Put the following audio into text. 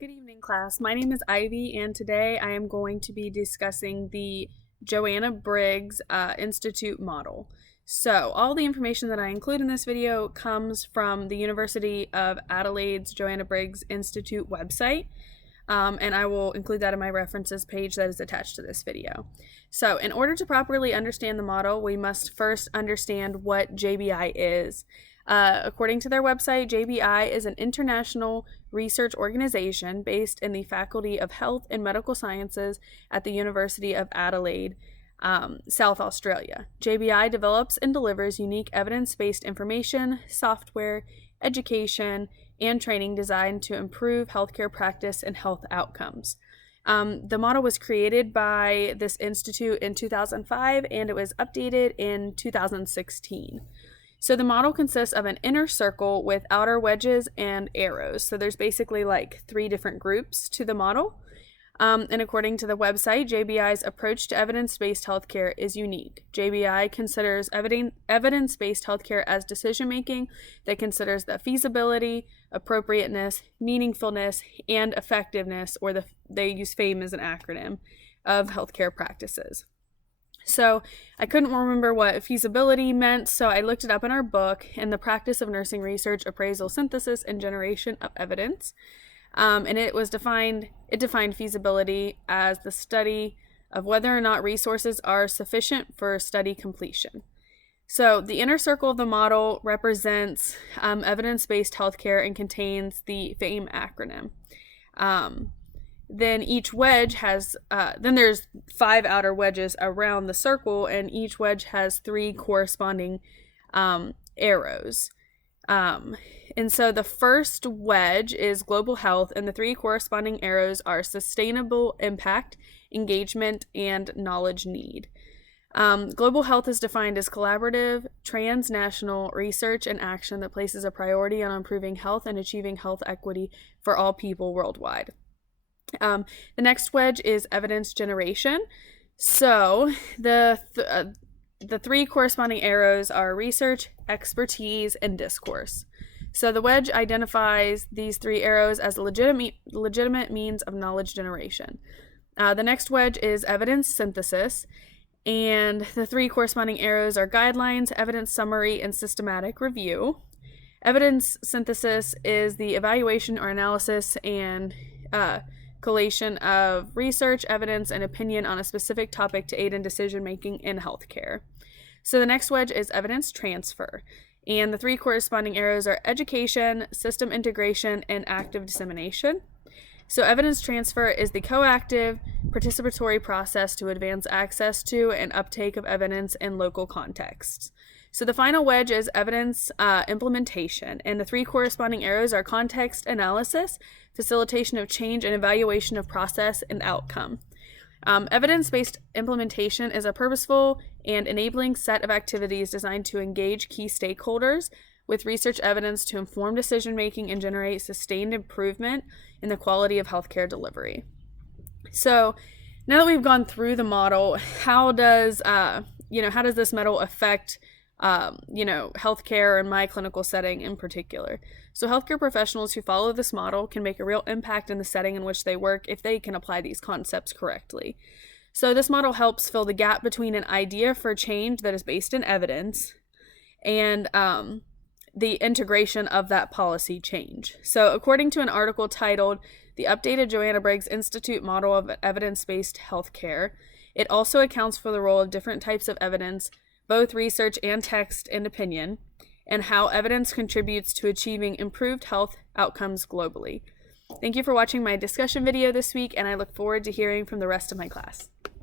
Good evening, class. My name is Ivy, and today I am going to be discussing the Joanna Briggs Institute model. So, all the information that I include in this video comes from the University of Adelaide's Joanna Briggs Institute website, and I will include that in my references page that is attached to this video. So, in order to properly understand the model, we must first understand what JBI is. According to their website, JBI is an international research organization based in the Faculty of Health and Medical Sciences at the University of Adelaide, South Australia. JBI develops and delivers unique evidence-based information, software, education, and training designed to improve healthcare practice and health outcomes. The model was created by this institute in 2005 and it was updated in 2016. So the model consists of an inner circle with outer wedges and arrows. So there's basically like 3 different groups to the model. And according to the website, JBI's approach to evidence-based healthcare is unique. JBI considers evidence-based healthcare as decision-making that considers the feasibility, appropriateness, meaningfulness, and effectiveness, or they use FAME as an acronym, of healthcare practices. So I couldn't remember what feasibility meant, so I looked it up in our book, in the practice of nursing research, appraisal, synthesis, and generation of evidence. And it defined feasibility as the study of whether or not resources are sufficient for study completion. So the inner circle of the model represents evidence-based healthcare and contains the FAME acronym. Then each wedge has, then there's 5 outer wedges around the circle, and each wedge has 3 corresponding arrows. And so the first wedge is global health, and the 3 corresponding arrows are sustainable impact, engagement, and knowledge need. Global health is defined as collaborative, transnational research and action that places a priority on improving health and achieving health equity for all people worldwide. The next wedge is evidence generation. So the 3 corresponding arrows are research, expertise, and discourse. So the wedge identifies these 3 arrows as a legitimate means of knowledge generation. The next wedge is evidence synthesis, and the 3 corresponding arrows are guidelines, evidence summary, and systematic review. Evidence synthesis is the evaluation or analysis and collation of research, evidence, and opinion on a specific topic to aid in decision-making in healthcare. So the next wedge is evidence transfer, and the 3 corresponding arrows are education, system integration, and active dissemination. So evidence transfer is the coactive, participatory process to advance access to and uptake of evidence in local contexts. So the final wedge is evidence implementation, and the 3 corresponding arrows are context analysis, facilitation of change, and evaluation of process and outcome. Evidence-based implementation is a purposeful and enabling set of activities designed to engage key stakeholders with research evidence to inform decision-making and generate sustained improvement in the quality of healthcare delivery. So now that we've gone through the model, how does this model affect healthcare and my clinical setting in particular? So healthcare professionals who follow this model can make a real impact in the setting in which they work if they can apply these concepts correctly. So this model helps fill the gap between an idea for change that is based in evidence and the integration of that policy change. So according to an article titled "The Updated Joanna Briggs Institute Model of Evidence-Based Healthcare," it also accounts for the role of different types of evidence, both research and text and opinion, and how evidence contributes to achieving improved health outcomes globally. Thank you for watching my discussion video this week, and I look forward to hearing from the rest of my class.